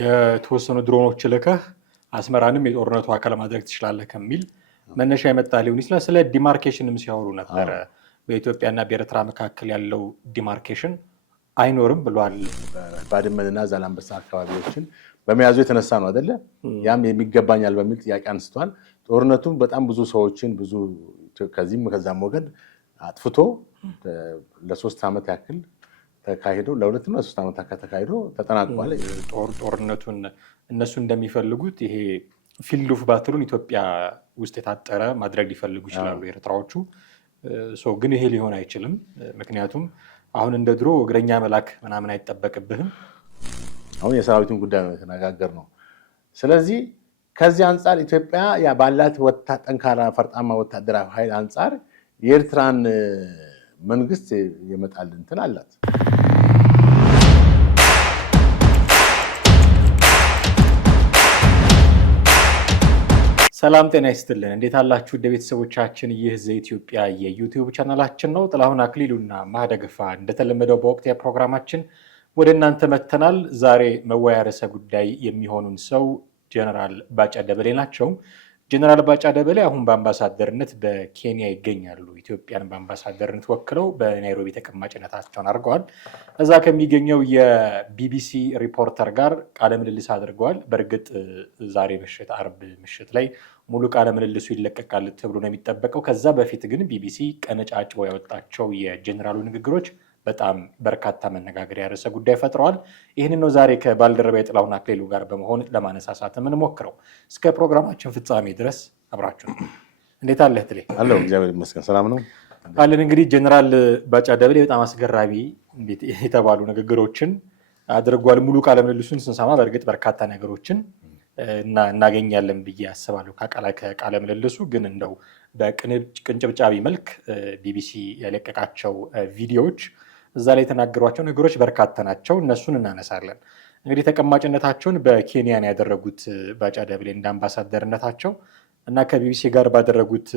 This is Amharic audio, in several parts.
የተወሰኑ ድሮኖች ልከህ አስመራንም የጦርነቱ አካል ማድረግ ትችላለህ ከሚል መነሻ የመጣ ሊሆን ይችላል። ስለ ዲማርኬሽንም ሲያወሩ ነበረ። በኢትዮጵያና በኤርትራ መካከል ያለው ዲማርኬሽን አይኖርም ብሏል። ባድመንና ዛላንበሳ አካባቢዎችን በመያዙ የተነሳ ነው አይደለ? ያም የሚገባኛል በሚል ጥያቄ አንስቷል። ጦርነቱም በጣም ብዙ ሰዎችን ብዙ ከዚህም ከዛም ወገን አጥፍቶ ለ3 ዓመት ያክል ተካሂዶ ለ2 እና 3 ዓመት ተካሂዶ ተጠናቋል። ጦርነቱን እነሱ እንደሚፈልጉት ይሄ ፊልድ ኦፍ ባትሉን ኢትዮጵያ ውስጥ የታጠረ ማድረግ ሊፈልጉ ይችላሉ ኤርትራዎቹ። ግን ይሄ ሊሆን አይችልም። ምክንያቱም አሁን እንደ ድሮ እግረኛ መላክ ምናምን አይጠበቅብህም። አሁን የሰራዊቱን ጉዳይ ነው የተነጋገርነው። ስለዚህ ከዚህ አንጻር ኢትዮጵያ ባላት ጠንካራ ፈርጣማ ወታደራዊ ኃይል አንጻር የኤርትራን መንግስት የመጣል እንትን አላት። ሰላም ጤና ይስጥልን። እንዴት አላችሁ? ወደ ቤተሰቦቻችን ይህ ዘኢትዮጵያ የዩቲዩብ ቻናላችን ነው። ጥላሁን አክሊሉና ማህደገፋ እንደተለመደው በወቅታዊ ፕሮግራማችን ወደ እናንተ መተናል። ዛሬ መወያያ ርዕሰ ጉዳይ የሚሆኑን ሰው ጀነራል ባጫ ደበሌ ናቸው። ጀነራል ባጫ ደበሌ አሁን በአምባሳደርነት በኬንያ ይገኛሉ። ኢትዮጵያን በአምባሳደርነት ወክለው በናይሮቢ ተቀማጭነታቸውን አድርገዋል። እዛ ከሚገኘው የቢቢሲ ሪፖርተር ጋር ቃለ ምልልስ አድርገዋል። በእርግጥ ዛሬ ምሽት አርብ ምሽት ላይ ሙሉ ቃለ ምልልሱ ይለቀቃል ተብሎ ነው የሚጠበቀው። ከዛ በፊት ግን ቢቢሲ ቀነጫጭቦ ያወጣቸው የጀነራሉ ንግግሮች በጣም በርካታ መነጋገሪያ ርዕሰ ጉዳይ ፈጥረዋል። ይህንን ነው ዛሬ ከባልደረባዬ ጥላሁን አክሊሉ ጋር በመሆን ለማነሳሳት የምንሞክረው። እስከ ፕሮግራማችን ፍጻሜ ድረስ አብራችሁ። እንዴት አለህ ትሌ? አለሁ፣ እግዚአብሔር ይመስገን ሰላም ነው አለን። እንግዲህ ጀነራል ባጫ ደበሌ በጣም አስገራሚ የተባሉ ንግግሮችን አድርጓል። ሙሉ ቃለ ምልልሱን ስንሰማ በእርግጥ በርካታ ነገሮችን እናገኛለን ብዬ አስባለሁ ከቃለ ምልልሱ። ግን እንደው በቅንጭብጫቢ መልክ ቢቢሲ የለቀቃቸው ቪዲዮዎች እዛ ላይ የተናገሯቸው ነገሮች በርካታ ናቸው። እነሱን እናነሳለን። እንግዲህ ተቀማጭነታቸውን በኬንያን ያደረጉት ባጫ ደበሌ እንደ አምባሳደርነታቸው እና ከቢቢሲ ጋር ባደረጉት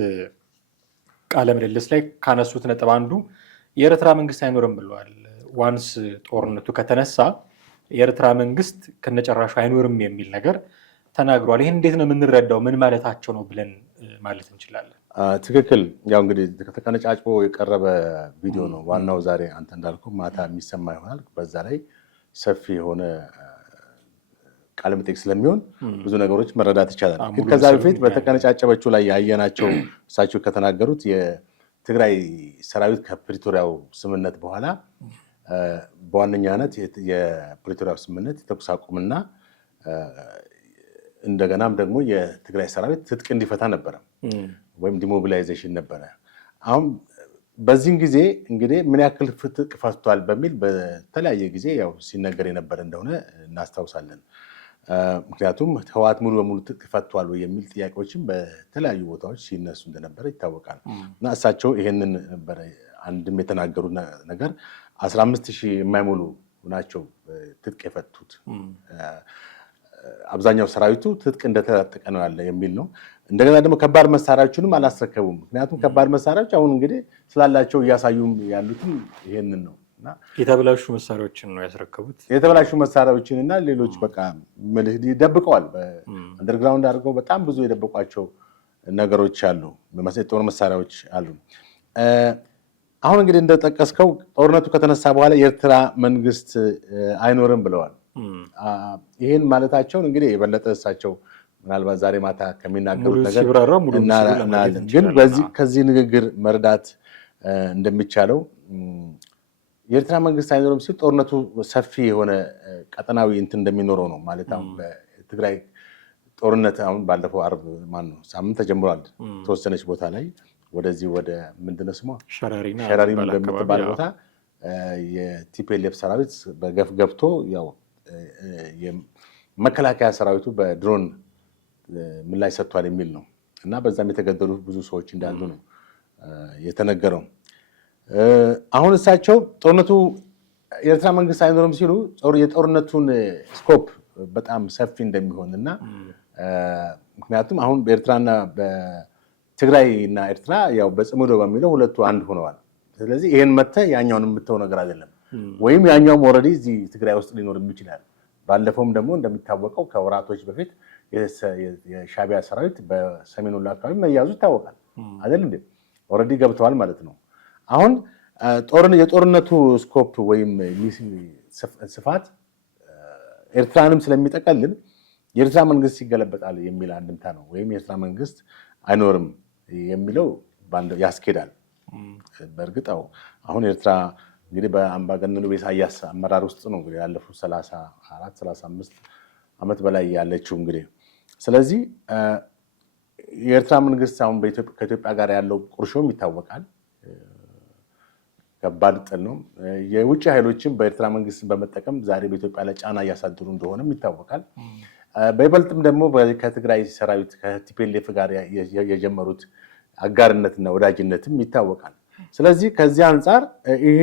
ቃለ ምልልስ ላይ ካነሱት ነጥብ አንዱ የኤርትራ መንግስት አይኖርም ብለዋል። ዋንስ ጦርነቱ ከተነሳ የኤርትራ መንግስት ከነጨራሹ አይኖርም የሚል ነገር ተናግሯል። ይህን እንዴት ነው የምንረዳው? ምን ማለታቸው ነው ብለን ማለት እንችላለን? ትክክል። ያው እንግዲህ ተቀነጫጭቦ የቀረበ ቪዲዮ ነው። ዋናው ዛሬ አንተ እንዳልከው ማታ የሚሰማ ይሆናል። በዛ ላይ ሰፊ የሆነ ቃለ መጠይቅ ስለሚሆን ብዙ ነገሮች መረዳት ይቻላል። ግን ከዛ በፊት በተቀነጫጨበችው ላይ ያየናቸው እሳቸው ከተናገሩት የትግራይ ሰራዊት ከፕሪቶሪያው ስምምነት በኋላ በዋነኛነት የፕሪቶሪያው ስምምነት የተኩስ አቁምና እንደገናም ደግሞ የትግራይ ሰራዊት ትጥቅ እንዲፈታ ነበረ ወይም ዲሞቢላይዜሽን ነበረ። አሁን በዚህን ጊዜ እንግዲህ ምን ያክል ትጥቅ ፈቷል በሚል በተለያየ ጊዜ ያው ሲነገር የነበረ እንደሆነ እናስታውሳለን። ምክንያቱም ህወሓት ሙሉ በሙሉ ትጥቅ ፈቷል የሚል ጥያቄዎችም በተለያዩ ቦታዎች ሲነሱ እንደነበረ ይታወቃል። እና እሳቸው ይሄንን ነበረ አንድም የተናገሩት ነገር 15,000 የማይሞሉ ናቸው ትጥቅ የፈቱት። አብዛኛው ሰራዊቱ ትጥቅ እንደተጠቀ ነው ያለ የሚል ነው። እንደገና ደግሞ ከባድ መሳሪያዎችንም አላስረከቡም። ምክንያቱም ከባድ መሳሪያዎች አሁን እንግዲህ ስላላቸው እያሳዩም ያሉትም ይሄንን ነው። እና የተበላሹ መሳሪያዎችን ነው ያስረከቡት። የተበላሹ መሳሪያዎችን እና ሌሎች በቃ ደብቀዋል። በአንደርግራውንድ አድርገው በጣም ብዙ የደበቋቸው ነገሮች አሉ። ጦር መሳሪያዎች አሉ። አሁን እንግዲህ እንደጠቀስከው ጦርነቱ ከተነሳ በኋላ የኤርትራ መንግስት አይኖርም ብለዋል። ይህን ማለታቸውን እንግዲህ የበለጠ እሳቸው ምናልባት ዛሬ ማታ ከሚናገሩት ነገር ግን ከዚህ ንግግር መረዳት እንደሚቻለው የኤርትራ መንግስት አይኖርም ሲል ጦርነቱ ሰፊ የሆነ ቀጠናዊ እንትን እንደሚኖረው ነው። ማለት አሁን በትግራይ ጦርነት አሁን ባለፈው አርብ ሳምንት ተጀምሯል። ተወሰነች ቦታ ላይ ወደዚህ ወደ ምንድነው ስሟ ሸረሪም በምትባል ቦታ የቲፒኤልኤፍ ሰራዊት በገፍ ገብቶ ያው መከላከያ ሰራዊቱ በድሮን ምላሽ ሰጥቷል የሚል ነው። እና በዛም የተገደሉ ብዙ ሰዎች እንዳሉ ነው የተነገረው። አሁን እሳቸው ጦርነቱ የኤርትራ መንግስት አይኖርም ሲሉ የጦርነቱን ስኮፕ በጣም ሰፊ እንደሚሆን እና ምክንያቱም አሁን በኤርትራና በትግራይ እና ኤርትራ ያው በጽምዶ በሚለው ሁለቱ አንድ ሆነዋል። ስለዚህ ይሄን መተህ ያኛውን የምትተው ነገር አይደለም። ወይም ያኛውም ኦልሬዲ እዚህ ትግራይ ውስጥ ሊኖር ይችላል። ባለፈውም ደግሞ እንደሚታወቀው ከወራቶች በፊት የሻዕቢያ ሰራዊት በሰሜን ወሎ አካባቢ መያዙ ይታወቃል አይደል እንዴ? ኦልሬዲ ገብተዋል ማለት ነው። አሁን የጦርነቱ ስኮፕ ወይም ስፋት ኤርትራንም ስለሚጠቀልል የኤርትራ መንግስት ይገለበጣል የሚል አንድምታ ነው። ወይም የኤርትራ መንግስት አይኖርም የሚለው ያስኬዳል። በእርግጥ አሁን ኤርትራ እንግዲህ በአምባገነኑ ኢሳያስ አመራር ውስጥ ነው እንግዲህ ያለፉት 34-35 ዓመት በላይ ያለችው እንግዲህ። ስለዚህ የኤርትራ መንግስት አሁን ከኢትዮጵያ ጋር ያለው ቁርሾም ይታወቃል። ከባድ ጥል ነው። የውጭ ኃይሎችም በኤርትራ መንግስት በመጠቀም ዛሬ በኢትዮጵያ ላይ ጫና እያሳደሩ እንደሆነም ይታወቃል። በይበልጥም ደግሞ ከትግራይ ሰራዊት ከቲፒኤልኤፍ ጋር የጀመሩት አጋርነትና ወዳጅነትም ይታወቃል። ስለዚህ ከዚህ አንጻር ይሄ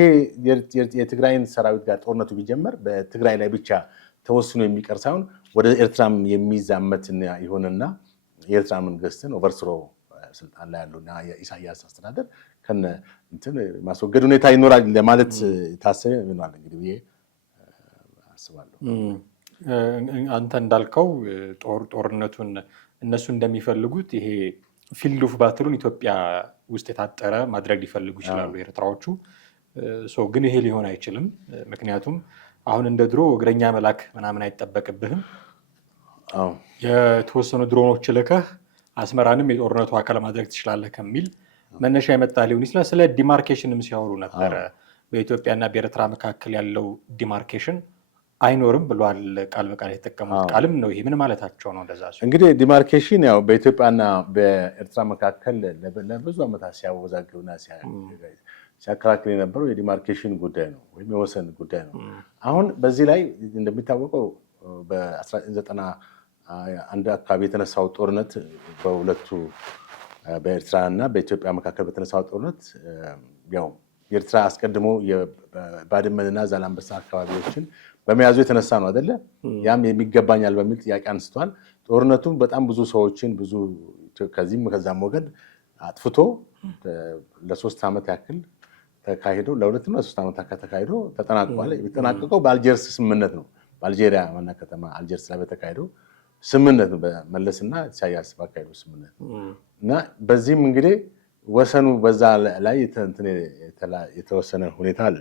የትግራይን ሰራዊት ጋር ጦርነቱ ቢጀመር በትግራይ ላይ ብቻ ተወስኖ የሚቀር ሳይሆን ወደ ኤርትራም የሚዛመት ይሆንና የኤርትራ መንግስትን ኦቨርስሮ ስልጣን ላይ ያለውና የኢሳያስ አስተዳደር ከነ እንትን ማስወገድ ሁኔታ ይኖራል ለማለት ታሰበ ይሆናል እንግዲህ ብዬ አስባለሁ። አንተ እንዳልከው ጦርነቱን እነሱ እንደሚፈልጉት ይሄ ፊልድ ኦፍ ባትሉን ኢትዮጵያ ውስጥ የታጠረ ማድረግ ሊፈልጉ ይችላሉ ኤርትራዎቹ። ግን ይሄ ሊሆን አይችልም። ምክንያቱም አሁን እንደ ድሮ እግረኛ መላክ ምናምን አይጠበቅብህም። የተወሰኑ ድሮኖች ልከህ አስመራንም የጦርነቱ አካል ማድረግ ትችላለህ ከሚል መነሻ የመጣ ሊሆን ይችላል። ስለ ዲማርኬሽንም ሲያወሩ ነበረ። በኢትዮጵያና በኤርትራ መካከል ያለው ዲማርኬሽን አይኖርም ብሏል። ቃል በቃል የተጠቀሙት ቃልም ነው። ይሄ ምን ማለታቸው ነው? እንደዛ እንግዲህ ዲማርኬሽን ያው በኢትዮጵያና በኤርትራ መካከል ለብዙ ዓመታት ሲያወዛግብና ሲያከራክር የነበረው የዲማርኬሽን ጉዳይ ነው ወይም የወሰን ጉዳይ ነው። አሁን በዚህ ላይ እንደሚታወቀው በ1991 አካባቢ የተነሳው ጦርነት በሁለቱ በኤርትራና በኢትዮጵያ መካከል በተነሳው ጦርነት ያው የኤርትራ አስቀድሞ የባድመንና ዛላንበሳ አካባቢዎችን በመያዙ የተነሳ ነው አይደለ? ያም የሚገባኛል በሚል ጥያቄ አንስቷል። ጦርነቱም በጣም ብዙ ሰዎችን ብዙ ከዚህም ከዛም ወገን አጥፍቶ ለ3 ዓመት ያክል ተካሂዶ ለ2 እና 3 ዓመት ተካሂዶ ተጠናቋል። የተጠናቀቀው በአልጀርስ ስምምነት ነው። በአልጄሪያ ዋና ከተማ አልጀርስ ላይ በተካሄደው ስምምነት ነው። በመለስና ኢሳያስ ባካሄደው ስምምነት እና በዚህም እንግዲህ ወሰኑ በዛ ላይ የተወሰነ ሁኔታ አለ።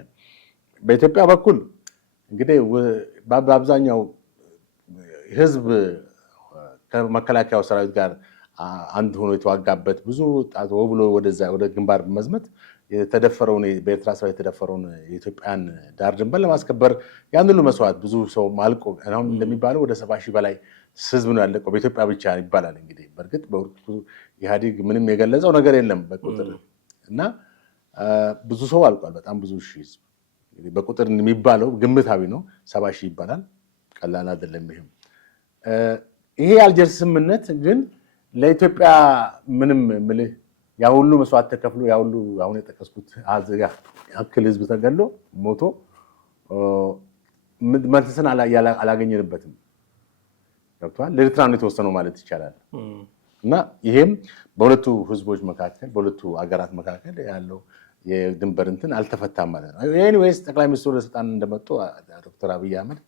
በኢትዮጵያ በኩል እንግዲህ በአብዛኛው ህዝብ ከመከላከያው ሰራዊት ጋር አንድ ሆኖ የተዋጋበት ብዙ ጣት ብሎ ወደ ግንባር በመዝመት የተደፈረውን በኤርትራ ሰራዊት የተደፈረውን የኢትዮጵያን ዳር ድንበር ለማስከበር ያን ሁሉ መስዋዕት ብዙ ሰው ማልቆ አሁን እንደሚባለው ወደ 70 ሺህ በላይ ህዝብ ነው ያለቀው በኢትዮጵያ ብቻ ይባላል። እንግዲህ በእርግጥ በወቅቱ ኢህአዴግ ምንም የገለጸው ነገር የለም በቁጥር እና ብዙ ሰው አልቋል። በጣም ብዙ ሺህ ህዝብ እንግዲህ በቁጥር የሚባለው ግምታዊ ነው። 70 ሺህ ይባላል። ቀላል አይደለም። ይሄ የአልጀርስ ስምምነት ግን ለኢትዮጵያ ምንም ምልህ ያ ሁሉ መስዋዕት ተከፍሎ ያ ሁሉ አሁን የጠቀስኩት ያክል ህዝብ ተገሎ ሞቶ መልስን አላገኘንበትም። ገብቷል። ለኤርትራ ነው የተወሰነው ማለት ይቻላል። እና ይሄም በሁለቱ ህዝቦች መካከል በሁለቱ አገራት መካከል ያለው የድንበር እንትን አልተፈታም ማለት ነው። ኤኒዌይስ ጠቅላይ ሚኒስትሩ ለስልጣን እንደመጡ ዶክተር አብይ አህመድ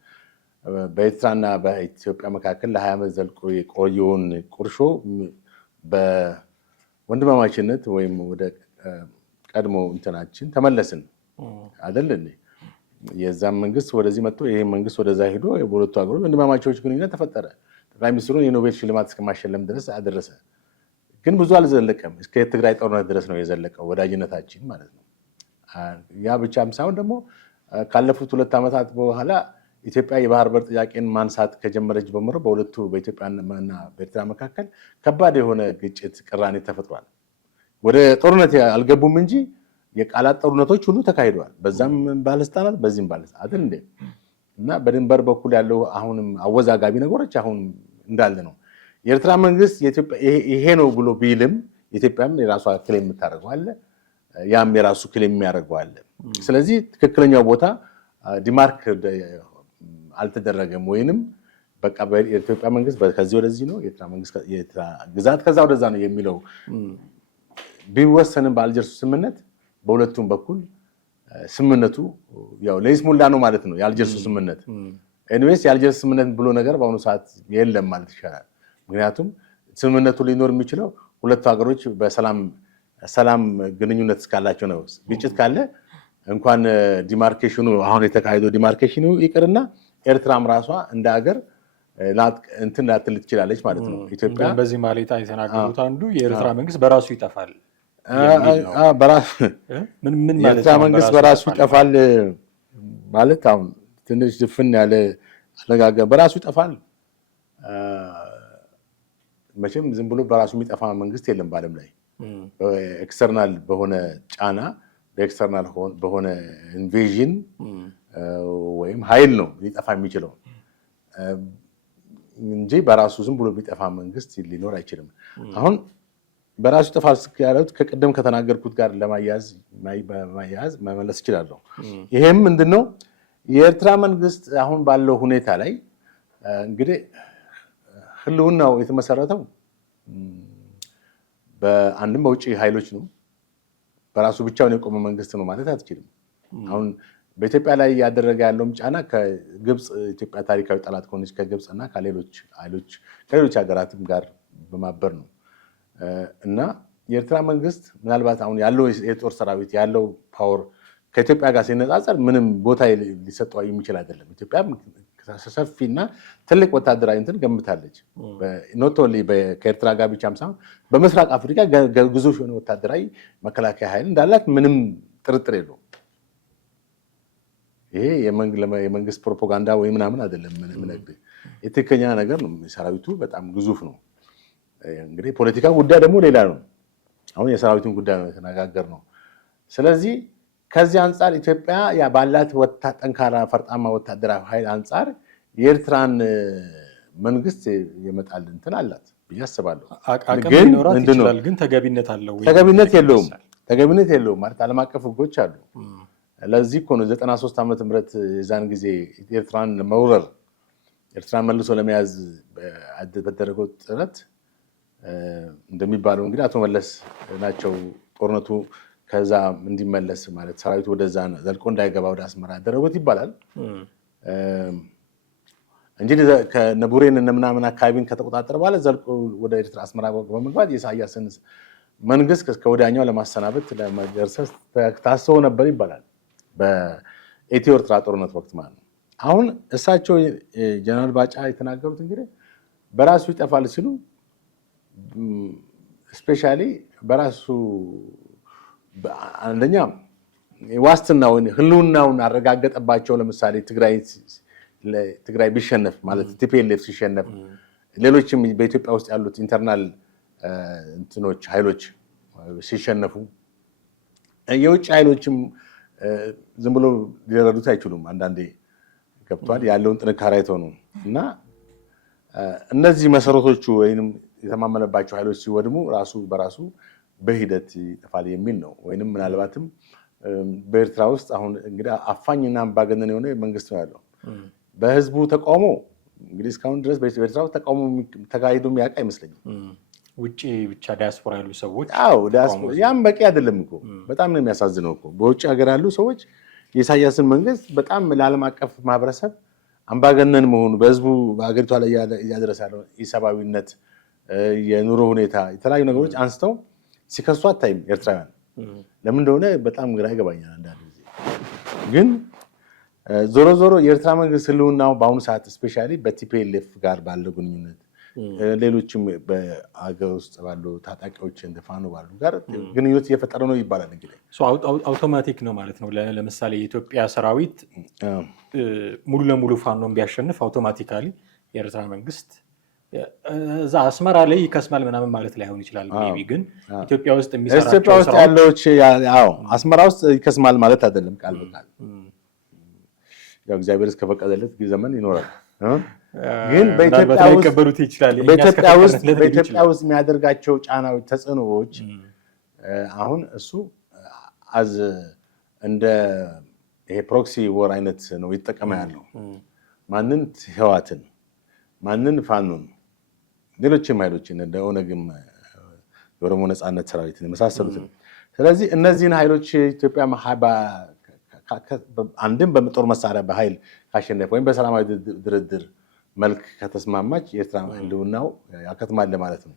በኤርትራና በኢትዮጵያ መካከል ለ20 ዓመት ዘልቆ የቆየውን ቁርሾ በወንድማማችነት ወይም ወደ ቀድሞ እንትናችን ተመለስን አይደል እንዴ? የዛም መንግስት ወደዚህ መጥቶ ይሄ መንግስት ወደዛ ሄዶ በሁለቱ ሀገሮች ወንድማማቾች ግንኙነት ተፈጠረ። ጠቅላይ ሚኒስትሩን የኖቤል ሽልማት እስከማሸለም ድረስ አደረሰ። ግን ብዙ አልዘለቀም። እስከ ትግራይ ጦርነት ድረስ ነው የዘለቀው ወዳጅነታችን ማለት ነው። ያ ብቻም ሳይሆን ደግሞ ካለፉት 2 ዓመታት በኋላ ኢትዮጵያ የባህር በር ጥያቄን ማንሳት ከጀመረች ጀምሮ በሁለቱ በኢትዮጵያና በኤርትራ መካከል ከባድ የሆነ ግጭት፣ ቅራኔ ተፈጥሯል። ወደ ጦርነት አልገቡም እንጂ የቃላት ጦርነቶች ሁሉ ተካሂደዋል። በዛም ባለስልጣናት በዚህም ባለስልጣናት አይደል እንዴ? እና በድንበር በኩል ያለው አሁንም አወዛጋቢ ነገሮች አሁን እንዳለ ነው። የኤርትራ መንግስት ይሄ ነው ብሎ ቢልም ኢትዮጵያም የራሷ ክሌም የምታደርገው አለ፣ ያም የራሱ ክሌም የሚያደርገው አለ። ስለዚህ ትክክለኛው ቦታ ዲማርክ አልተደረገም ወይንም በቃ የኢትዮጵያ መንግስት ከዚህ ወደዚህ ነው፣ የኤርትራ መንግስት የኤርትራ ግዛት ከዛ ወደዛ ነው የሚለው ቢወሰንም በአልጀርሱ ስምምነት በሁለቱም በኩል ስምምነቱ ያው ለይስሙላ ነው ማለት ነው። የአልጀርሱ ስምምነት ኤኒዌይስ የአልጀርስ ስምምነት ብሎ ነገር በአሁኑ ሰዓት የለም ማለት ይቻላል። ምክንያቱም ስምምነቱ ሊኖር የሚችለው ሁለቱ ሀገሮች በሰላም ግንኙነት እስካላቸው ነው። ግጭት ካለ እንኳን ዲማርኬሽኑ አሁን የተካሄደው ዲማርኬሽኑ ይቅርና ኤርትራም ራሷ እንደ ሀገር እንትን ላትል ትችላለች ማለት ነው። ኢትዮጵያ በዚህ ማለት የተናገሩት አንዱ የኤርትራ መንግስት በራሱ ይጠፋል። የኤርትራ መንግስት በራሱ ይጠፋል ማለት አሁን ትንሽ ድፍን ያለ አነጋገር። በራሱ ይጠፋል መቼም ዝም ብሎ በራሱ የሚጠፋ መንግስት የለም በዓለም ላይ። ኤክስተርናል በሆነ ጫና በኤክስተርናል በሆነ ኢንቬዥን ወይም ኃይል ነው ሊጠፋ የሚችለው እንጂ በራሱ ዝም ብሎ የሚጠፋ መንግስት ሊኖር አይችልም። አሁን በራሱ ይጠፋል ያሉት ከቀደም ከተናገርኩት ጋር ለማያያዝ መመለስ እችላለሁ። ይሄም ምንድነው የኤርትራ መንግስት አሁን ባለው ሁኔታ ላይ እንግዲህ ህልውናው የተመሰረተው በአንድም በውጭ ኃይሎች ነው። በራሱ ብቻውን የቆመ መንግስት ነው ማለት አትችልም። አሁን በኢትዮጵያ ላይ ያደረገ ያለውም ጫና ከግብፅ ኢትዮጵያ ታሪካዊ ጠላት ከሆነች ከግብፅ እና ከሌሎች ሀገራትም ጋር በማበር ነው እና የኤርትራ መንግስት ምናልባት አሁን ያለው የጦር ሰራዊት ያለው ፓወር ከኢትዮጵያ ጋር ሲነጻጸር ምንም ቦታ ሊሰጠው የሚችል አይደለም። ኢትዮጵያ ሰፊና ትልቅ ወታደራዊ እንትን ገምታለች። ኖት ኦንሊ ከኤርትራ ጋር ብቻም ሳይሆን በምስራቅ አፍሪካ ግዙፍ የሆነ ወታደራዊ መከላከያ ኃይል እንዳላት ምንም ጥርጥር የለውም። ይሄ የመንግስት ፕሮፓጋንዳ ወይ ምናምን አይደለም። የትክክለኛ ነገር ነው። ሰራዊቱ በጣም ግዙፍ ነው። እንግዲህ ፖለቲካ ጉዳይ ደግሞ ሌላ ነው። አሁን የሰራዊቱን ጉዳይ ነው የተነጋገርነው። ስለዚህ ከዚህ አንጻር ኢትዮጵያ ባላት ጠንካራ ፈርጣማ ወታደራዊ ኃይል አንጻር የኤርትራን መንግስት የመጣል እንትን አላት ብዬ አስባለሁ። ግን ተገቢነት አለው? ተገቢነት የለውም ማለት ዓለም አቀፍ ህጎች አሉ። ለዚህ እኮ ነው 93 ዓመተ ምህረት የዛን ጊዜ ኤርትራን መውረር ኤርትራን መልሶ ለመያዝ በተደረገው ጥረት እንደሚባለው እንግዲህ አቶ መለስ ናቸው ጦርነቱ ከዛ እንዲመለስ ማለት ሰራዊቱ ወደዛ ዘልቆ እንዳይገባ ወደ አስመራ ያደረጉት ይባላል እንጂ ከነቡሬን ምናምን አካባቢን ከተቆጣጠረ በኋላ ዘልቆ ወደ ኤርትራ አስመራ በመግባት የኢሳያስን መንግስት ከወዲያኛው ለማሰናበት ለመገርሰስ ታስቦ ነበር ይባላል በኢትዮ ኤርትራ ጦርነት ወቅት ማለት ነው። አሁን እሳቸው ጀነራል ባጫ የተናገሩት እንግዲህ በራሱ ይጠፋል ሲሉ ስፔሻሊ በራሱ አንደኛ ዋስትናውን ህልውናውን አረጋገጠባቸው። ለምሳሌ ትግራይ ቢሸነፍ ማለት ቲፒኤልኤፍ ሲሸነፍ፣ ሌሎችም በኢትዮጵያ ውስጥ ያሉት ኢንተርናል እንትኖች ኃይሎች ሲሸነፉ የውጭ ኃይሎችም ዝም ብሎ ሊረዱት አይችሉም። አንዳንዴ ገብቷል ያለውን ጥንካሬ አይተው ነው እና እነዚህ መሰረቶቹ ወይንም የተማመነባቸው ኃይሎች ሲወድሙ ራሱ በራሱ በሂደት ይጠፋል የሚል ነው። ወይንም ምናልባትም በኤርትራ ውስጥ አሁን እንግዲህ አፋኝና አምባገነን የሆነ መንግስት ነው ያለው። በህዝቡ ተቃውሞ እንግዲህ እስካሁን ድረስ በኤርትራ ውስጥ ተቃውሞ ተካሂዶ የሚያውቅ አይመስለኝም። ውጭ ብቻ ዲያስፖራ ያሉ ሰዎች ዲያስፖራ ያም በቂ አይደለም እኮ። በጣም ነው የሚያሳዝነው እኮ በውጭ ሀገር ያሉ ሰዎች የኢሳያስን መንግስት በጣም ለዓለም አቀፍ ማህበረሰብ አምባገነን መሆኑ በህዝቡ በሀገሪቷ ላይ እያደረሰ ያለው ኢሰብአዊነት፣ የኑሮ ሁኔታ፣ የተለያዩ ነገሮች አንስተው ሲከሱ አታይም ኤርትራውያን። ለምን እንደሆነ በጣም ግራ ይገባኛል አንዳንድ ጊዜ። ግን ዞሮ ዞሮ የኤርትራ መንግስት ህልውናው በአሁኑ ሰዓት ስፔሻሊ በቲፒኤልኤፍ ጋር ባለው ግንኙነት ሌሎችም በአገር ውስጥ ባሉ ታጣቂዎች እንደ ፋኖ ባሉ ጋር ግንኙነት እየፈጠረ ነው ይባላል። እንግዲህ አውቶማቲክ ነው ማለት ነው። ለምሳሌ የኢትዮጵያ ሰራዊት ሙሉ ለሙሉ ፋኖን ቢያሸንፍ አውቶማቲካሊ የኤርትራ መንግስት እዛ አስመራ ላይ ይከስማል ምናምን ማለት ላይሆን ይችላል። ቢ ግን ኢትዮጵያ ውስጥ ኢትዮጵያ ውስጥ ያለዎች አስመራ ውስጥ ይከስማል ማለት አይደለም። ቃል በቃል ያው እግዚአብሔር እስከፈቀደለት ዘመን ይኖራል። ግን በኢትዮጵያ ውስጥ የሚያደርጋቸው ጫናዎች፣ ተጽዕኖዎች አሁን እሱ አዝ እንደ ይሄ ፕሮክሲ ወር አይነት ነው ይጠቀማ ያለው ማንን ህዋትን ማንን ፋኖን ሌሎችም ኃይሎችን እንደ ኦነግም የኦሮሞ ነፃነት ሰራዊትን የመሳሰሉትን። ስለዚህ እነዚህን ኃይሎች ኢትዮጵያ አንድም በጦር መሳሪያ በኃይል ካሸነፈ ወይም በሰላማዊ ድርድር መልክ ከተስማማች የኤርትራ ህልውናው ያከትማል ማለት ነው።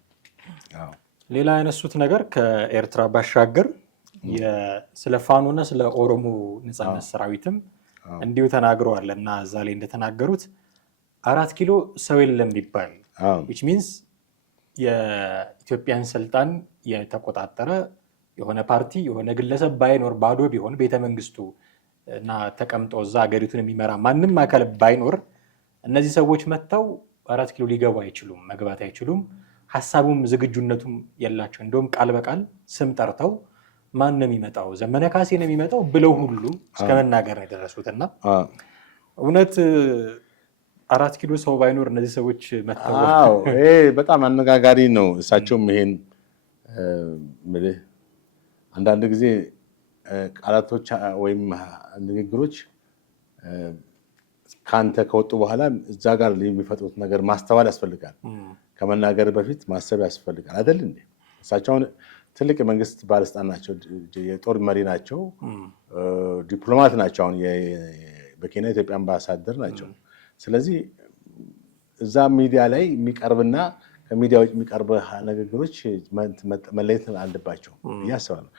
ሌላ ያነሱት ነገር ከኤርትራ ባሻገር ስለ ፋኖና ስለ ኦሮሞ ነጻነት ሰራዊትም እንዲሁ ተናግረዋል እና እዛ ላይ እንደተናገሩት 4 ኪሎ ሰው የለም ይባል which means የኢትዮጵያን ስልጣን የተቆጣጠረ የሆነ ፓርቲ የሆነ ግለሰብ ባይኖር ባዶ ቢሆን ቤተመንግስቱ እና ተቀምጦ እዛ ሀገሪቱን የሚመራ ማንም አካል ባይኖር እነዚህ ሰዎች መጥተው 4 ኪሎ ሊገቡ አይችሉም፣ መግባት አይችሉም። ሐሳቡም ዝግጁነቱም የላቸው። እንደውም ቃል በቃል ስም ጠርተው ማን ነው የሚመጣው ዘመነ ካሴ ነው የሚመጣው ብለው ሁሉ እስከ መናገር ነው የደረሱትና እውነት 4 ኪሎ ሰው ባይኖር እነዚህ ሰዎች መጥተው ይሄ በጣም አነጋጋሪ ነው። እሳቸውም ይሄን ምልህ አንዳንድ ጊዜ ቃላቶች ወይም ንግግሮች ካንተ ከወጡ በኋላ እዛ ጋር የሚፈጥሩት ነገር ማስተዋል ያስፈልጋል። ከመናገር በፊት ማሰብ ያስፈልጋል አይደል እንዴ? እሳቸው ትልቅ የመንግስት ባለስልጣን ናቸው፣ የጦር መሪ ናቸው፣ ዲፕሎማት ናቸው። አሁን በኬንያ ኢትዮጵያ አምባሳደር ናቸው። ስለዚህ እዛ ሚዲያ ላይ የሚቀርብና ከሚዲያ ውጭ የሚቀርብ ንግግሮች መለየት አለባቸው ብዬ አስባለሁ።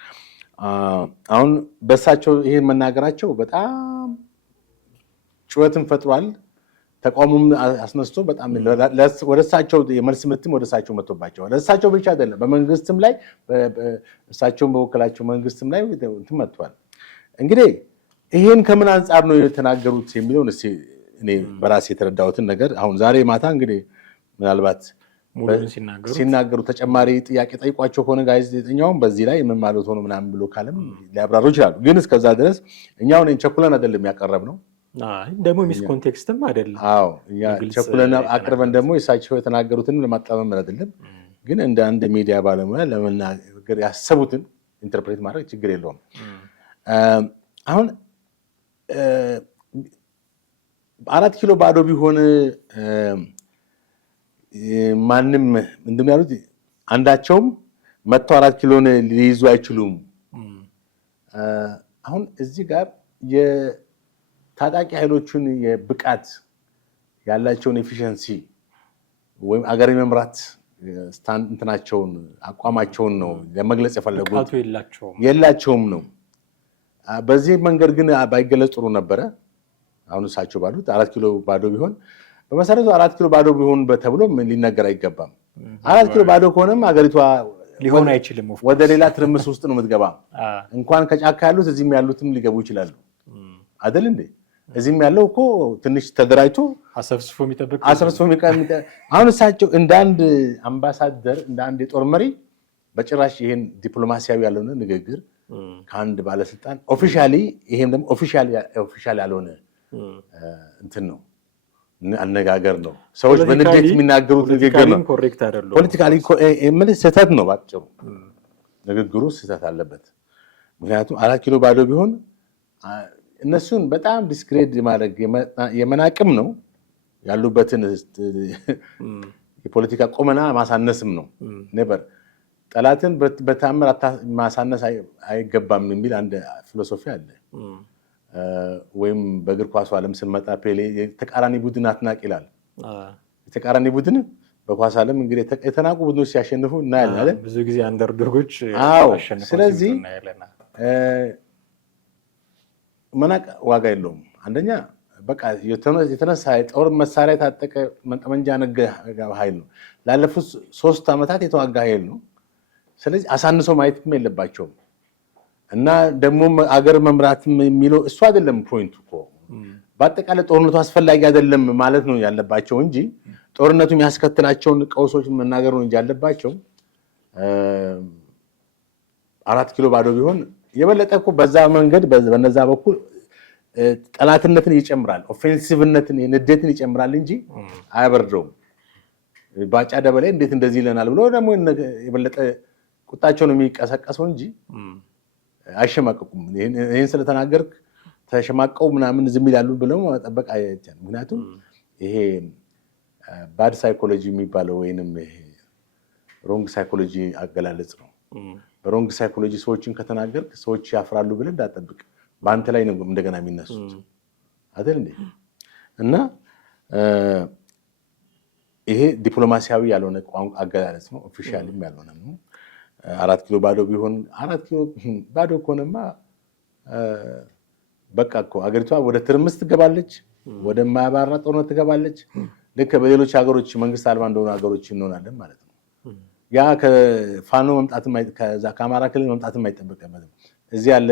አሁን በእሳቸው ይሄን መናገራቸው በጣም ጩኸትን ፈጥሯል። ተቃውሞም አስነስቶ በጣም ወደ እሳቸው የመልስ ምትም ወደ እሳቸው መጥቶባቸዋል። ለእሳቸው ብቻ አይደለም፣ በመንግስትም ላይ እሳቸውን በወከላቸው መንግስትም ላይ እንትን መጥቷል። እንግዲህ ይሄን ከምን አንጻር ነው የተናገሩት የሚለውን እስኪ እኔ በራሴ የተረዳሁትን ነገር አሁን ዛሬ ማታ እንግዲህ ምናልባት ሲናገሩ ተጨማሪ ጥያቄ ጠይቋቸው ከሆነ ጋዜጠኛውን በዚህ ላይ ምን ማለት ሆኖ ምናምን ብሎ ካለም ሊያብራሩ ይችላሉ። ግን እስከዛ ድረስ እኛውን ቸኩለን አይደለም ያቀረብ ነው ደግሞ ሚስ ኮንቴክስትም አይደለም። ቸኩለን አቅርበን ደግሞ የእሳቸው የተናገሩትን ለማጣመም አይደለም። ግን እንደ አንድ ሚዲያ ባለሙያ ለመናገር ያሰቡትን ኢንተርፕሬት ማድረግ ችግር የለውም። አሁን 4 ኪሎ ባዶ ቢሆን ማንም ምንድን ያሉት አንዳቸውም መጥተው 4 ኪሎን ሊይዙ አይችሉም። አሁን እዚህ ጋር የታጣቂ ኃይሎቹን የብቃት ያላቸውን ኤፊሽንሲ ወይም አገር መምራት እንትናቸውን አቋማቸውን ነው ለመግለጽ የፈለጉት። የላቸውም ነው። በዚህ መንገድ ግን ባይገለጽ ጥሩ ነበረ። አሁን እሳቸው ባሉት 4 ኪሎ ባዶ ቢሆን በመሰረቱ 4 ኪሎ ባዶ ቢሆን ተብሎ ሊነገር አይገባም። 4 ኪሎ ባዶ ከሆነም አገሪቷ ሊሆን አይችልም። ወደ ሌላ ትርምስ ውስጥ ነው የምትገባ። እንኳን ከጫካ ያሉት እዚህም ያሉትም ሊገቡ ይችላሉ አይደል እንዴ? እዚህም ያለው እኮ ትንሽ ተደራጅቶ አሰብስፎ የሚጠብቅ አሁን እሳቸው እንደ አንድ አምባሳደር እንደ አንድ የጦር መሪ በጭራሽ ይሄን ዲፕሎማሲያዊ ያልሆነ ንግግር ከአንድ ባለስልጣን ኦፊሻሊ ይሄም ደግሞ ኦፊሻል ያልሆነ እንትን ነው አነጋገር ነው። ሰዎች በንዴት የሚናገሩት ንግግር ነው። ፖለቲካሊ ስህተት ነው። ባጭሩ ንግግሩ ስህተት አለበት። ምክንያቱም 4 ኪሎ ባዶ ቢሆን እነሱን በጣም ዲስክሬድ ማድረግ የመናቅም ነው፣ ያሉበትን የፖለቲካ ቁመና ማሳነስም ነው። ኔቨር ጠላትን በተአምር ማሳነስ አይገባም የሚል አንድ ፊሎሶፊ አለ። ወይም በእግር ኳሱ ዓለም ስንመጣ ፔሌ የተቃራኒ ቡድን አትናቅ ይላል። የተቃራኒ ቡድን በኳስ ዓለም እንግዲህ የተናቁ ቡድኖች ሲያሸንፉ እናያለን። ብዙ ጊዜ አንደርዶጎች አሸንፈው። ስለዚህ መናቅ ዋጋ የለውም። አንደኛ በቃ የተነሳ የጦር መሳሪያ የታጠቀ ጠመንጃ ነጋ ኃይል ነው። ላለፉት 3 ዓመታት የተዋጋ ኃይል ነው። ስለዚህ አሳንሶ ማየትም የለባቸውም። እና ደግሞ አገር መምራት የሚለው እሱ አይደለም ፖይንቱ እኮ። በአጠቃላይ ጦርነቱ አስፈላጊ አይደለም ማለት ነው ያለባቸው እንጂ ጦርነቱ የሚያስከትላቸውን ቀውሶች መናገር ነው እንጂ ያለባቸው 4 ኪሎ ባዶ ቢሆን የበለጠ እኮ በዛ መንገድ በነዛ በኩል ጠላትነትን ይጨምራል፣ ኦፌንሲቭነትን ንዴትን ይጨምራል እንጂ አያበርደውም። ባጫ ደበላይ እንዴት እንደዚህ ይለናል ብሎ ደግሞ የበለጠ ቁጣቸውን የሚቀሰቀሰው እንጂ አይሸማቀቁም። ይህን ስለተናገርክ ተሸማቀው ምናምን ዝም ይላሉ ብለው መጠበቅ አይቻልም። ምክንያቱም ይሄ ባድ ሳይኮሎጂ የሚባለው ወይንም ይሄ ሮንግ ሳይኮሎጂ አገላለጽ ነው። በሮንግ ሳይኮሎጂ ሰዎችን ከተናገርክ ሰዎች ያፍራሉ ብለህ እንዳጠብቅ። በአንተ ላይ ነው እንደገና የሚነሱት አይደል እንዴ? እና ይሄ ዲፕሎማሲያዊ ያልሆነ ቋንቋ አገላለጽ ነው፣ ኦፊሻልም ያልሆነ ነው። 4 ኪሎ ባዶ ቢሆን 4 ኪሎ ባዶ ከሆነማ በቃ እኮ አገሪቷ ወደ ትርምስ ትገባለች፣ ወደ ማያባራ ጦርነት ትገባለች። ልክ በሌሎች ሀገሮች መንግስት አልባ እንደሆኑ ሀገሮች እንሆናለን ማለት ነው። ያ ከፋኖ መምጣትም ከአማራ ክልል መምጣትም አይጠበቅበትም። እዚህ ያለ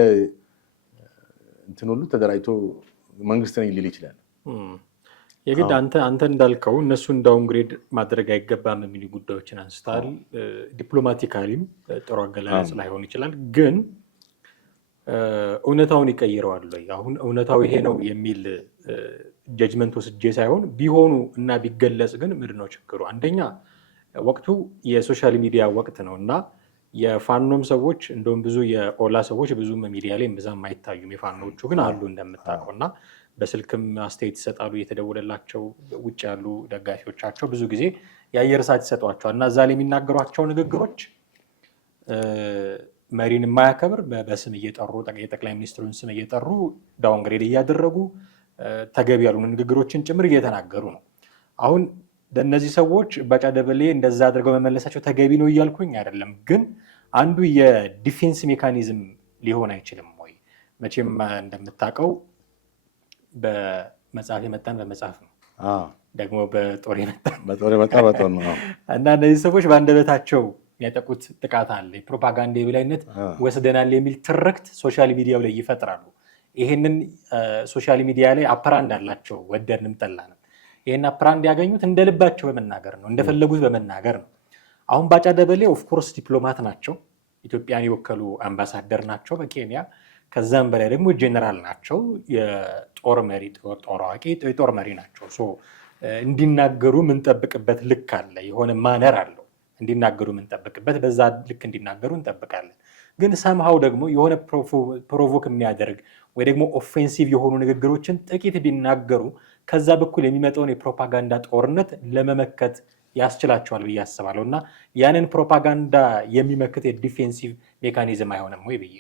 እንትን ሁሉ ተደራጅቶ መንግስት ነኝ ሊል ይችላል። የግድ አንተ እንዳልከው እነሱን ዳውንግሬድ ማድረግ አይገባም የሚሉ ጉዳዮችን አንስታል። ዲፕሎማቲካሊም ጥሩ አገላለጽ ላይሆን ይችላል፣ ግን እውነታውን ይቀይረዋል ወይ? አሁን እውነታው ይሄ ነው የሚል ጀጅመንት ወስጄ ሳይሆን ቢሆኑ እና ቢገለጽ ግን ምንድን ነው ችግሩ? አንደኛ ወቅቱ የሶሻል ሚዲያ ወቅት ነው እና የፋኖም ሰዎች እንደውም ብዙ የኦላ ሰዎች ብዙም ሚዲያ ላይ እምብዛም አይታዩም። የፋኖቹ ግን አሉ እንደምታውቀው እና በስልክም አስተያየት ይሰጣሉ። እየተደወለላቸው ውጭ ያሉ ደጋፊዎቻቸው ብዙ ጊዜ የአየር ሰዓት ይሰጧቸዋል እና እዛ ላይ የሚናገሯቸው ንግግሮች መሪን የማያከብር በስም እየጠሩ የጠቅላይ ሚኒስትሩን ስም እየጠሩ ዳውንግሬድ እያደረጉ ተገቢ ያልሆኑ ንግግሮችን ጭምር እየተናገሩ ነው። አሁን ለእነዚህ ሰዎች ባጫ ደበሌ እንደዛ አድርገው መመለሳቸው ተገቢ ነው እያልኩኝ አይደለም፣ ግን አንዱ የዲፌንስ ሜካኒዝም ሊሆን አይችልም ወይ? መቼም እንደምታውቀው በመጽሐፍ የመጣን በመጽሐፍ ነው፣ ደግሞ በጦር የመጣ በጦር ነው እና እነዚህ ሰዎች በአንደበታቸው የሚያጠቁት ጥቃት አለ። የፕሮፓጋንዳ የበላይነት ወስደናል የሚል ትርክት ሶሻል ሚዲያው ላይ ይፈጥራሉ። ይሄንን ሶሻል ሚዲያ ላይ አፕራንድ አላቸው፣ ወደድንም ጠላንም። ይሄን አፕራንድ ያገኙት እንደ ልባቸው በመናገር ነው፣ እንደፈለጉት በመናገር ነው። አሁን ባጫ ደበሌ ኦፍኮርስ ዲፕሎማት ናቸው፣ ኢትዮጵያን የወከሉ አምባሳደር ናቸው በኬንያ። ከዛም በላይ ደግሞ ጄኔራል ናቸው፣ የጦር መሪ፣ ጦር አዋቂ፣ የጦር መሪ ናቸው። እንዲናገሩ ምንጠብቅበት ልክ አለ፣ የሆነ ማነር አለው እንዲናገሩ ምንጠብቅበት፣ በዛ ልክ እንዲናገሩ እንጠብቃለን። ግን ሰምሃው ደግሞ የሆነ ፕሮቮክ የሚያደርግ ወይ ደግሞ ኦፌንሲቭ የሆኑ ንግግሮችን ጥቂት ቢናገሩ ከዛ በኩል የሚመጣውን የፕሮፓጋንዳ ጦርነት ለመመከት ያስችላቸዋል ብዬ አስባለሁ። እና ያንን ፕሮፓጋንዳ የሚመክት የዲፌንሲቭ ሜካኒዝም አይሆንም ወይ ብዬ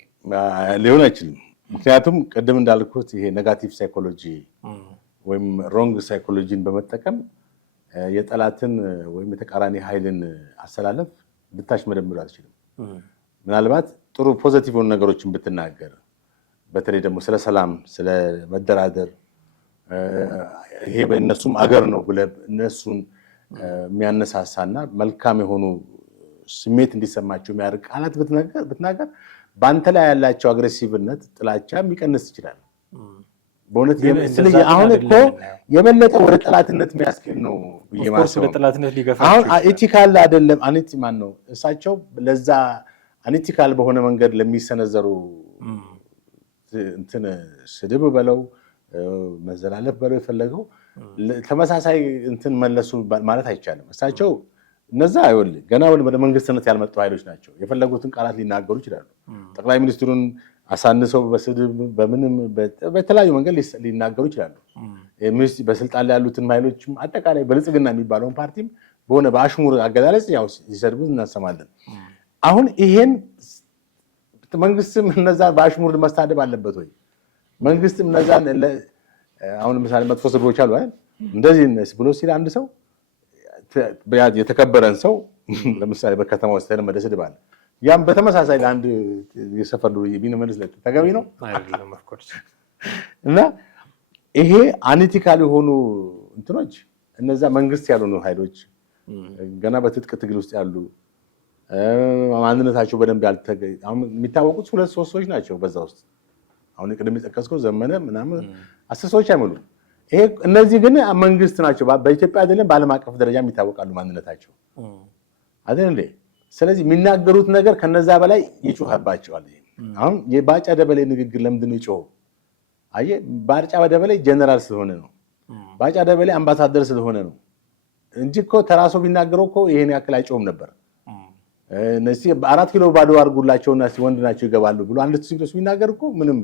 ሊሆን አይችልም። ምክንያቱም ቅድም እንዳልኩት ይሄ ኔጋቲቭ ሳይኮሎጂ ወይም ሮንግ ሳይኮሎጂን በመጠቀም የጠላትን ወይም የተቃራኒ ኃይልን አሰላለፍ ብታች መደምር አልችልም። ምናልባት ጥሩ ፖዘቲቭ የሆኑ ነገሮችን ብትናገር፣ በተለይ ደግሞ ስለ ሰላም፣ ስለ መደራደር፣ ይሄ በእነሱም አገር ነው ብለህ እነሱን የሚያነሳሳና መልካም የሆኑ ስሜት እንዲሰማቸው የሚያደርግ ቃላት ብትናገር በአንተ ላይ ያላቸው አግሬሲቭነት፣ ጥላቻ የሚቀንስ ይችላል። በእውነት አሁን እኮ የበለጠ ወደ ጠላትነት የሚያስኬድ ነው ብዬ ማስበው። አሁን ኢቲካል አይደለም ማን ነው እሳቸው ለዛ አኒቲካል በሆነ መንገድ ለሚሰነዘሩ እንትን ስድብ በለው መዘላለፍ በለው የፈለገው ተመሳሳይ እንትን መለሱ ማለት አይቻልም። እሳቸው እነዛ አይወል ገና ወደ መንግስትነት ያልመጡ ኃይሎች ናቸው። የፈለጉትን ቃላት ሊናገሩ ይችላሉ። ጠቅላይ ሚኒስትሩን አሳንሰው በስድብ በምንም በተለያዩ መንገድ ሊናገሩ ይችላሉ። በስልጣን ላይ ያሉትን ኃይሎችም አጠቃላይ ብልጽግና የሚባለውን ፓርቲም በሆነ በአሽሙር አገላለጽ ያው ሲሰድቡ እናሰማለን። አሁን ይሄን መንግስትም እነዛ በአሽሙር መሳደብ አለበት ወይ? መንግስትም እነዛን አሁን ለምሳሌ መጥፎ ስድቦች አሉ አይደል? እንደዚህ ብሎ ሲል አንድ ሰው የተከበረን ሰው ለምሳሌ በከተማ ውስጥ የተለመደ ስድብ አለ። ያም በተመሳሳይ ለአንድ የሰፈር ዱርዬ ቢመልስ ተገቢ ነው አይደለም? እና ይሄ አኒቲካል የሆኑ እንትኖች እነዛ መንግስት ያልሆኑ ኃይሎች ገና በትጥቅ ትግል ውስጥ ያሉ ማንነታቸው በደንብ የሚታወቁት 2-3 ሰዎች ናቸው በዛ ውስጥ። አሁን ቅድም የጠቀስከው ዘመነ ምናምን 10 ሰዎች አይሞሉም። ይሄ እነዚህ ግን መንግስት ናቸው። በኢትዮጵያ አይደለም በዓለም አቀፍ ደረጃ የሚታወቃሉ ማንነታቸው አይደል እንዴ? ስለዚህ የሚናገሩት ነገር ከነዛ በላይ ይጮህባቸዋል። አሁን የባጫ ደበሌ ንግግር ለምንድን ነው ይጮህ? አየህ፣ ባጫ ደበሌ ጀነራል ስለሆነ ነው። ባጫ ደበሌ አምባሳደር ስለሆነ ነው እንጂ እኮ ተራሶ ቢናገረው እኮ ይሄን ያክል አይጮህም ነበር። እነዚህ 4 ኪሎ ባዶ አድርጉላቸውና ወንድ ናቸው ይገባሉ ብሎ አንድ ሲግሮስ ቢናገር እኮ ምንም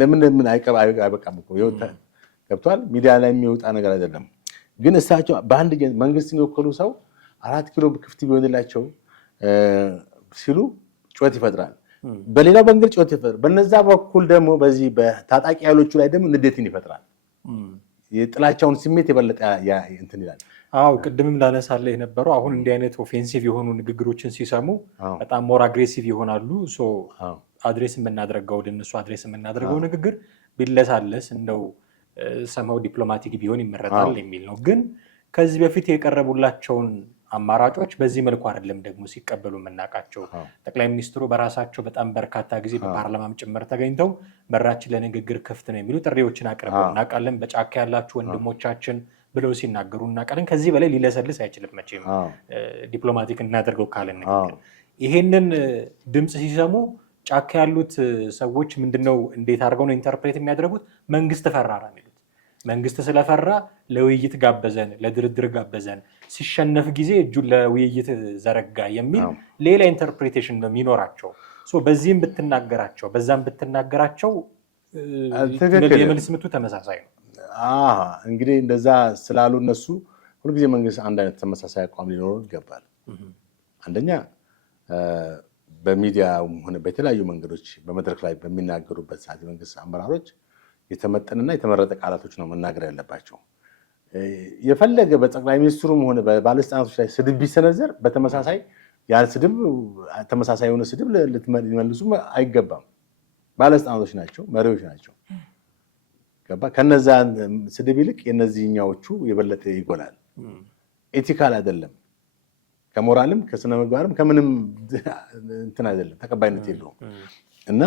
ለምን አይበቃም እኮ ገብቷል። ሚዲያ ላይ የሚወጣ ነገር አይደለም። ግን እሳቸው በአንድ መንግስትን የወከሉ ሰው 4 ኪሎ ክፍት ቢሆንላቸው ሲሉ ጩኸት ይፈጥራል። በሌላው መንገድ ጩኸት ይፈጥራል። በነዛ በኩል ደግሞ በዚህ በታጣቂ ኃይሎቹ ላይ ደግሞ ንዴትን ይፈጥራል። የጥላቻውን ስሜት የበለጠ እንትን ይላል። አዎ ቅድምም ላነሳለህ የነበረው አሁን እንዲህ አይነት ኦፌንሲቭ የሆኑ ንግግሮችን ሲሰሙ በጣም ሞር አግሬሲቭ ይሆናሉ። አድሬስ የምናደርገው ወደ እነሱ አድሬስ የምናደርገው ንግግር ቢለሳለስ እንደው ሰማው ዲፕሎማቲክ ቢሆን ይመረጣል የሚል ነው። ግን ከዚህ በፊት የቀረቡላቸውን አማራጮች በዚህ መልኩ አይደለም ደግሞ ሲቀበሉ የምናውቃቸው። ጠቅላይ ሚኒስትሩ በራሳቸው በጣም በርካታ ጊዜ በፓርላማም ጭምር ተገኝተው በራችን ለንግግር ክፍት ነው የሚሉ ጥሪዎችን አቅርበው እናውቃለን። በጫካ ያላችሁ ወንድሞቻችን ብለው ሲናገሩ እናውቃለን። ከዚህ በላይ ሊለሰልስ አይችልም መቼም ዲፕሎማቲክ እናደርገው ካለን ንግግር። ይሄንን ድምፅ ሲሰሙ ጫካ ያሉት ሰዎች ምንድነው እንዴት አድርገው ነው ኢንተርፕሬት የሚያደርጉት? መንግስት ፈራ ነው የሚሉት። መንግስት ስለፈራ ለውይይት ጋበዘን፣ ለድርድር ጋበዘን፣ ሲሸነፍ ጊዜ እጁን ለውይይት ዘረጋ የሚል ሌላ ኢንተርፕሬቴሽን ነው የሚኖራቸው። በዚህም ብትናገራቸው በዛም ብትናገራቸው የመልስ ምቱ ተመሳሳይ ነው። እንግዲህ እንደዛ ስላሉ እነሱ ሁልጊዜ መንግስት አንድ አይነት ተመሳሳይ አቋም ሊኖረው ይገባል። አንደኛ በሚዲያ ሆነ በተለያዩ መንገዶች በመድረክ ላይ በሚናገሩበት ሰዓት የመንግስት አመራሮች የተመጠንና የተመረጠ ቃላቶች ነው መናገር ያለባቸው። የፈለገ በጠቅላይ ሚኒስትሩም ሆነ በባለስልጣናቶች ላይ ስድብ ቢሰነዘር በተመሳሳይ ያን ስድብ ተመሳሳይ የሆነ ስድብ ሊመልሱ አይገባም። ባለስልጣናቶች ናቸው፣ መሪዎች ናቸው። ከነዛ ስድብ ይልቅ የነዚህኛዎቹ የበለጠ ይጎላል። ኤቲካል አይደለም፣ ከሞራልም ከስነ ምግባርም ከምንም እንትን አይደለም፣ ተቀባይነት የለውም። እና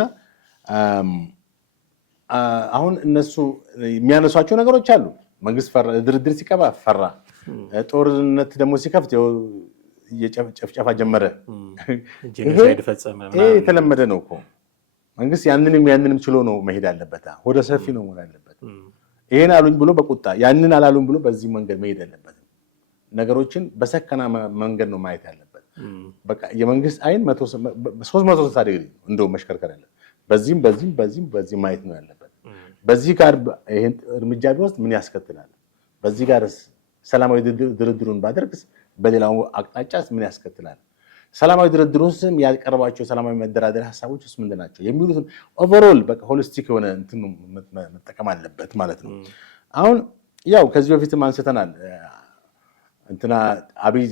አሁን እነሱ የሚያነሷቸው ነገሮች አሉ። መንግስት ፈራ፣ ድርድር ሲቀባ ፈራ፣ ጦርነት ደግሞ ሲከፍት ጨፍጨፋ ጀመረ። ይሄ የተለመደ ነው እኮ። መንግስት ያንንም ችሎ ነው መሄድ አለበት። ወደ ሰፊ ነው መሆን አለበት። ይሄን አሉኝ ብሎ በቁጣ ያንን አላሉኝ ብሎ በዚህ መንገድ መሄድ አለበት። ነገሮችን በሰከና መንገድ ነው ማየት ያለበት። በቃ የመንግስት አይን 360 ዲግሪ እንደው መሽከርከር ያለ በዚህም ማየት ነው ያለበት። በዚህ ጋር ይሄን እርምጃ ቢወስድ ምን ያስከትላል? በዚህ ጋር ሰላማዊ ድርድሩን ባደርግስ በሌላው አቅጣጫስ ምን ያስከትላል? ሰላማዊ ድርድሩን ያቀርባቸው ሰላማዊ መደራደሪያ ሀሳቦችስ ምንድን ናቸው የሚሉትን ኦቨርኦል በቃ ሆሊስቲክ የሆነ እንትን መጠቀም አለበት ማለት ነው። አሁን ያው ከዚህ በፊትም አንስተናል። እንትና አብይ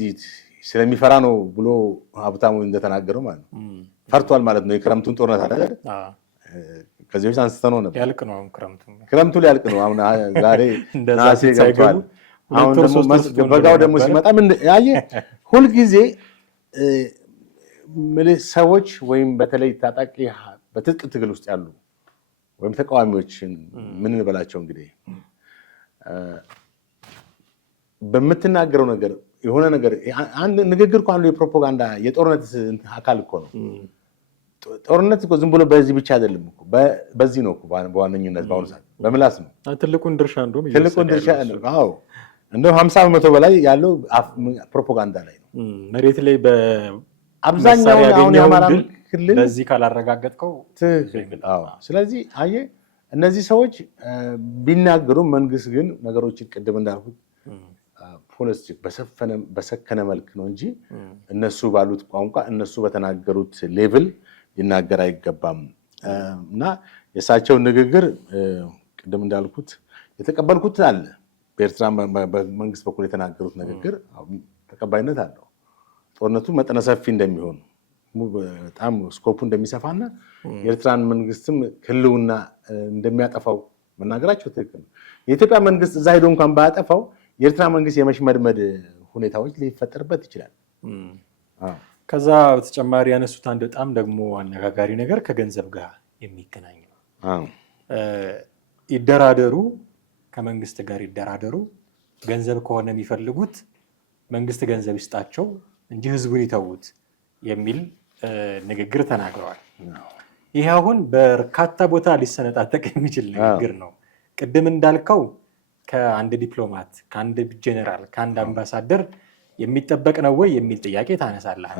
ስለሚፈራ ነው ብሎ ሀብታሙ እንደተናገረው ማለት ነው። ፈርቷል ማለት ነው። የክረምቱን ጦርነት አለ ከዚህ በፊት አንስተነው ነበር። ያልቅ ነው ክረምቱ ሊያልቅ ነው። አሁን ዛሬ ነሐሴ ገብቷል። አሁን ደግሞ በጋው ደግሞ ሲመጣ ምን ያየ ሁልጊዜ ሰዎች ወይም በተለይ ታጣቂ በትጥቅ ትግል ውስጥ ያሉ ወይም ተቃዋሚዎች ምን እንበላቸው እንግዲህ በምትናገረው ነገር የሆነ ነገር አንድ ንግግር እኮ አንዱ የፕሮፓጋንዳ የጦርነት አካል እኮ ነው። ጦርነት እኮ ዝም ብሎ በዚህ ብቻ አይደለም እኮ በዚህ ነው እኮ በዋነኝነት በአሁኑ ሰዓት በምላስ ነው ትልቁን ድርሻ አዎ እንደው 50% በላይ ያለው ፕሮፓጋንዳ ላይ ነው። መሬት ላይ በአብዛኛው አሁን የአማራ ክልል በዚህ ካላረጋገጥከው ስለዚህ አየህ እነዚህ ሰዎች ቢናገሩ መንግስት ግን ነገሮችን ቅድም እንዳልኩት ፖለቲክ በሰከነ መልክ ነው እንጂ እነሱ ባሉት ቋንቋ እነሱ በተናገሩት ሌቭል ሊናገር አይገባም። እና የእሳቸው ንግግር ቅድም እንዳልኩት የተቀበልኩት አለ። በኤርትራ በመንግስት በኩል የተናገሩት ንግግር ተቀባይነት አለው። ጦርነቱ መጠነ ሰፊ እንደሚሆን በጣም ስኮፑ እንደሚሰፋና የኤርትራን መንግስትም ህልውና እንደሚያጠፋው መናገራቸው ትክክል ነው። የኢትዮጵያ መንግስት እዛ ሄዶ እንኳን ባያጠፋው የኤርትራ መንግስት የመሽመድመድ ሁኔታዎች ሊፈጠርበት ይችላል። ከዛ በተጨማሪ ያነሱት አንድ በጣም ደግሞ አነጋጋሪ ነገር ከገንዘብ ጋር የሚገናኝ ነው። ይደራደሩ፣ ከመንግስት ጋር ይደራደሩ፣ ገንዘብ ከሆነ የሚፈልጉት መንግስት ገንዘብ ይስጣቸው እንጂ ህዝቡን ይተዉት የሚል ንግግር ተናግረዋል። ይህ አሁን በርካታ ቦታ ሊሰነጣጠቅ የሚችል ንግግር ነው። ቅድም እንዳልከው ከአንድ ዲፕሎማት፣ ከአንድ ጄኔራል፣ ከአንድ አምባሳደር የሚጠበቅ ነው ወይ የሚል ጥያቄ ታነሳለህ።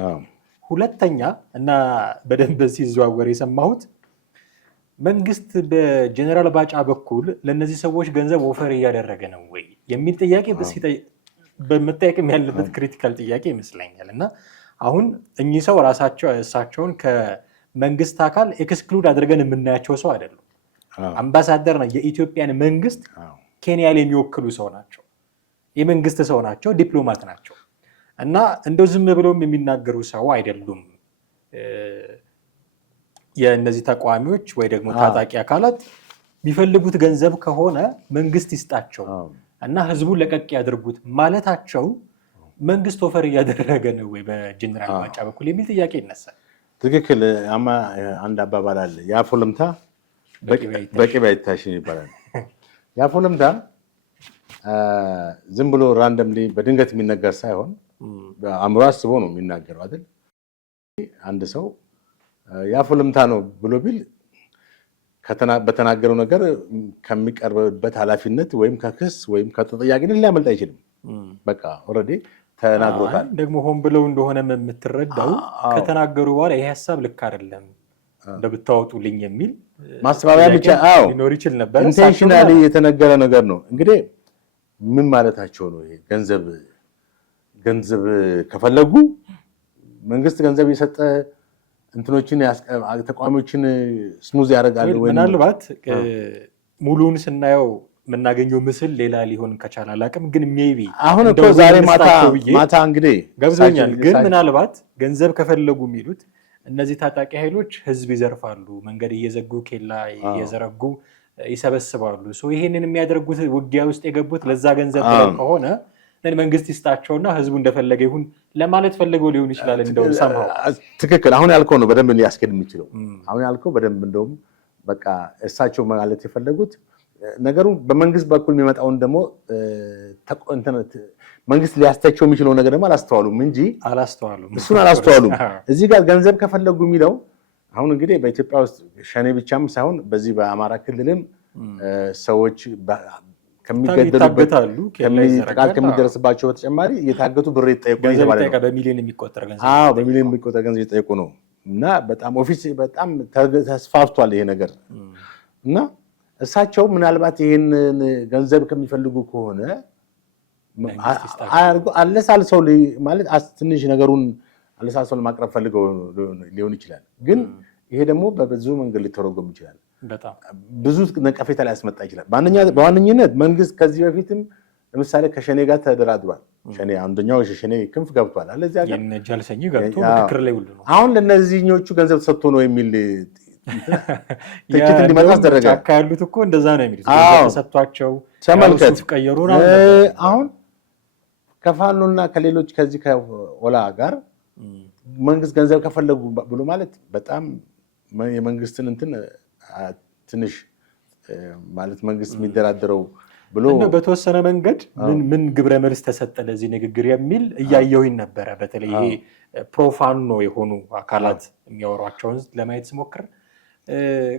ሁለተኛ እና በደንብ ሲዘዋወር የሰማሁት መንግስት በጄኔራል ባጫ በኩል ለእነዚህ ሰዎች ገንዘብ ኦፈር እያደረገ ነው ወይ የሚል ጥያቄ በመጠየቅም ያለበት ክሪቲካል ጥያቄ ይመስለኛል። እና አሁን እኚህ ሰው እሳቸውን መንግስት አካል ኤክስክሉድ አድርገን የምናያቸው ሰው አይደሉም። አምባሳደር ነው የኢትዮጵያን መንግስት ኬንያ ላይ የሚወክሉ ሰው ናቸው። የመንግስት ሰው ናቸው፣ ዲፕሎማት ናቸው እና እንደው ዝም ብለውም የሚናገሩ ሰው አይደሉም። የእነዚህ ተቃዋሚዎች ወይ ደግሞ ታጣቂ አካላት የሚፈልጉት ገንዘብ ከሆነ መንግስት ይስጣቸው እና ህዝቡን ለቀቅ ያድርጉት ማለታቸው መንግስት ኦፈር እያደረገ ነው ወይ በጀነራል ባጫ በኩል የሚል ጥያቄ ይነሳል። ትክክል። አንድ አባባል አለ፣ የአፎ ለምታ በቅቤ አይታሽም ይባላል። የአፎ ለምታ ዝም ብሎ ራንደምሊ በድንገት የሚነገር ሳይሆን አእምሮ አስቦ ነው የሚናገረው አይደል? አንድ ሰው የአፎ ለምታ ነው ብሎ ቢል በተናገረው ነገር ከሚቀርብበት ኃላፊነት ወይም ከክስ ወይም ከተጠያቂነት ሊያመልጥ አይችልም። በቃ ኦልሬዲ ተናግሮታል። ደግሞ ሆን ብለው እንደሆነ የምትረዳው ከተናገሩ በኋላ ይሄ ሀሳብ ልክ አይደለም እንደብታወጡልኝ የሚል ማስተባበያ ብቻ ሊኖር ይችል ነበር። ኢንቴንሽናሊ የተነገረ ነገር ነው። እንግዲህ ምን ማለታቸው ነው? ይሄ ገንዘብ ከፈለጉ መንግስት ገንዘብ የሰጠ እንትኖችን ተቋሚዎችን ስሙዝ ያደርጋሉ ወይ? ምናልባት ሙሉውን ስናየው የምናገኘው ምስል ሌላ ሊሆን ከቻለ አላውቅም፣ ግን ሜቢ አሁን እኮ ዛሬ ማታ እንግዲህ ገብቶኛል። ግን ምናልባት ገንዘብ ከፈለጉ የሚሉት እነዚህ ታጣቂ ኃይሎች ህዝብ ይዘርፋሉ፣ መንገድ እየዘጉ ኬላ እየዘረጉ ይሰበስባሉ። ይሄንን የሚያደርጉት ውጊያ ውስጥ የገቡት ለዛ ገንዘብ ከሆነ መንግስት ይስጣቸውና ህዝቡ እንደፈለገ ይሁን ለማለት ፈልገው ሊሆን ይችላል። እንደው ሰማው ትክክል። አሁን ያልከው ነው በደንብ ሊያስኬድ የሚችለው። አሁን ያልከው በደንብ እንደውም በቃ እሳቸው ማለት የፈለጉት ነገሩ በመንግስት በኩል የሚመጣውን ደግሞ መንግስት ሊያስተቸው የሚችለው ነገር ደግሞ አላስተዋሉም እንጂ እሱን አላስተዋሉም። እዚህ ጋር ገንዘብ ከፈለጉ የሚለው አሁን እንግዲህ በኢትዮጵያ ውስጥ ሸኔ ብቻም ሳይሆን በዚህ በአማራ ክልልም ሰዎች ከሚገደሉበት ጥቃት ከሚደርስባቸው በተጨማሪ እየታገቱ ብር ይጠየቁ በሚሊዮን የሚቆጠር ገንዘብ ይጠየቁ ነው እና በጣም ኦፊስ በጣም ተስፋፍቷል ይሄ ነገር እና እሳቸው ምናልባት ይሄንን ገንዘብ ከሚፈልጉ ከሆነ አለሳልሰው ማለት ትንሽ ነገሩን አለሳልሰው ለማቅረብ ፈልገው ሊሆን ይችላል። ግን ይሄ ደግሞ በብዙ መንገድ ሊተረጎም ይችላል። ብዙ ነቀፌታ ላይ ያስመጣ ይችላል። በዋነኝነት መንግስት ከዚህ በፊትም ለምሳሌ ከሸኔ ጋር ተደራድሯል። ሸኔ አንደኛው ሸኔ ክንፍ ገብቷል አለ እዚያ ጋር ጃልሰኝ ገብቶ ምክክር ላይ ሁሉ ነው። አሁን ለነዚህኞቹ ገንዘብ ተሰጥቶ ነው የሚል ትችት እንዲመጣ አስደረገ። ጫካ ያሉት እኮ እንደዛ ነው የሚሉት ተሰጥቷቸው ተመልከት ቀየሩ። አሁን ከፋኖና ከሌሎች ከዚህ ከወላ ጋር መንግስት ገንዘብ ከፈለጉ ብሎ ማለት በጣም የመንግስትን እንትን ትንሽ ማለት መንግስት የሚደራደረው ብሎ በተወሰነ መንገድ ምን ግብረ መልስ ተሰጠ ለዚህ ንግግር የሚል እያየሁኝ ነበረ። በተለይ ይሄ ፕሮፋኖ የሆኑ አካላት የሚያወሯቸውን ለማየት ስሞክር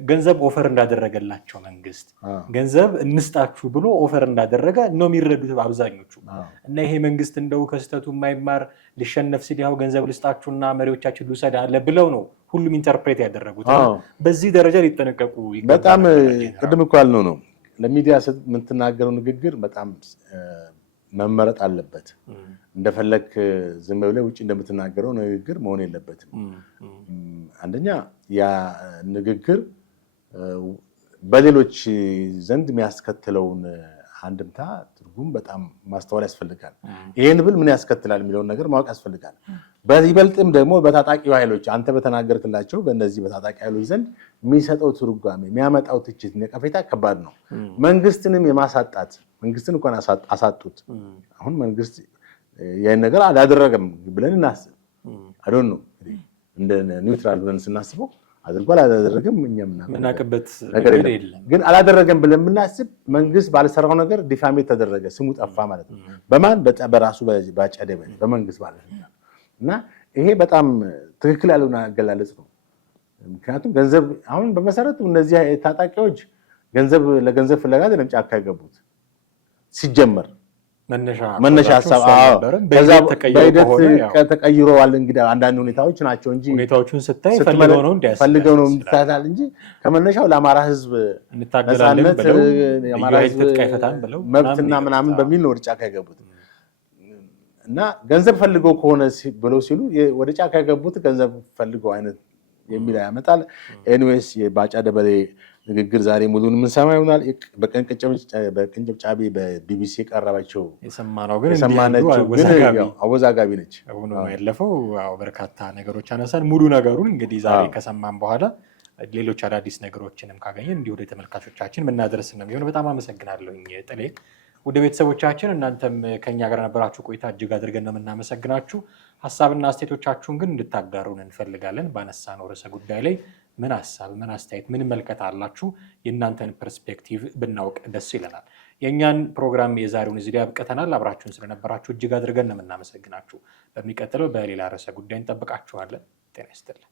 ገንዘብ ኦፈር እንዳደረገላቸው መንግስት ገንዘብ እንስጣችሁ ብሎ ኦፈር እንዳደረገ ነው የሚረዱት አብዛኞቹ። እና ይሄ መንግስት እንደው ከስተቱ የማይማር ሊሸነፍ ሲል ያው ገንዘብ ልስጣችሁና መሪዎቻችን ልውሰድ አለ ብለው ነው ሁሉም ኢንተርፕሬት ያደረጉት። በዚህ ደረጃ ሊጠነቀቁ ይገባል። በጣም ቅድም እኮ ያልነው ነው ለሚዲያ የምትናገረው ንግግር በጣም መመረጥ አለበት። እንደፈለክ ዝም ብለህ ውጭ እንደምትናገረው ንግግር መሆን የለበትም። አንደኛ ያ ንግግር በሌሎች ዘንድ የሚያስከትለውን አንድምታ ትርጉም በጣም ማስተዋል ያስፈልጋል። ይሄን ብል ምን ያስከትላል የሚለውን ነገር ማወቅ ያስፈልጋል። በይበልጥም ደግሞ በታጣቂ ኃይሎች አንተ በተናገርክላቸው በእነዚህ በታጣቂ ኃይሎች ዘንድ የሚሰጠው ትርጓሜ የሚያመጣው ትችት ነቀፌታ ከባድ ነው። መንግስትንም የማሳጣት መንግስትን እንኳን አሳጡት። አሁን መንግስት ያን ነገር አላደረገም ብለን እናስብ። አይዶን ነው እንደ ኒውትራል ብለን ስናስበው አድርጓል አላደረገም እኛም ምናቀበት ነገር የለም። ግን አላደረገም ብለን የምናስብ መንግስት ባልሰራው ነገር ዲፋሜት ተደረገ፣ ስሙ ጠፋ ማለት ነው። በማን በራሱ ባጨደ በመንግስት ማለት ነው። እና ይሄ በጣም ትክክል ያልሆነ አገላለጽ ነው። ምክንያቱም ገንዘብ አሁን በመሰረቱ እነዚህ ታጣቂዎች ለገንዘብ ፍለጋ አይደለም ጫካ የገቡት ሲጀመር መነሻ ሀሳብ በሂደት ተቀይረዋል። እንግዲህ አንዳንድ ሁኔታዎች ናቸው እንጂ ሁኔታዎቹን ስታይ ፈልገው ነው እንድታታል እንጂ ከመነሻው ለአማራ ህዝብ ነፃነት የአማራ ህዝብ መብትና ምናምን በሚል ነው ወደ ጫካ የገቡት። እና ገንዘብ ፈልገው ከሆነ ብለው ሲሉ ወደ ጫካ የገቡት ገንዘብ ፈልገው አይነት የሚል ያመጣል። ኤኒዌይስ የባጫ ደበሌ ንግግር ዛሬ ሙሉን የምንሰማ ይሆናል። በቅንጭብጫቢ በቢቢሲ የቀረበችው የሰማነችው ግን አወዛጋቢ ነች ያለፈው። በርካታ ነገሮች ያነሳል። ሙሉ ነገሩን እንግዲህ ዛሬ ከሰማን በኋላ ሌሎች አዳዲስ ነገሮችንም ካገኘን እንዲሁ ወደ ተመልካቾቻችን ምናደርስ ነው የሚሆነው። በጣም አመሰግናለሁኝ ጥሌ። ወደ ቤተሰቦቻችን እናንተም ከኛ ጋር ነበራችሁ ቆይታ እጅግ አድርገን ነው የምናመሰግናችሁ። ሀሳብና አስተያየቶቻችሁን ግን እንድታጋሩን እንፈልጋለን። ባነሳነው ርዕሰ ጉዳይ ላይ ምን ሀሳብ፣ ምን አስተያየት፣ ምን መልከታ አላችሁ? የእናንተን ፐርስፔክቲቭ ብናውቅ ደስ ይለናል። የእኛን ፕሮግራም የዛሬውን እዚህ ላይ አብቅተናል። አብራችሁን ስለነበራችሁ እጅግ አድርገን ነው የምናመሰግናችሁ። በሚቀጥለው በሌላ ርዕሰ ጉዳይ እንጠብቃችኋለን። ጤና ይስጥልን።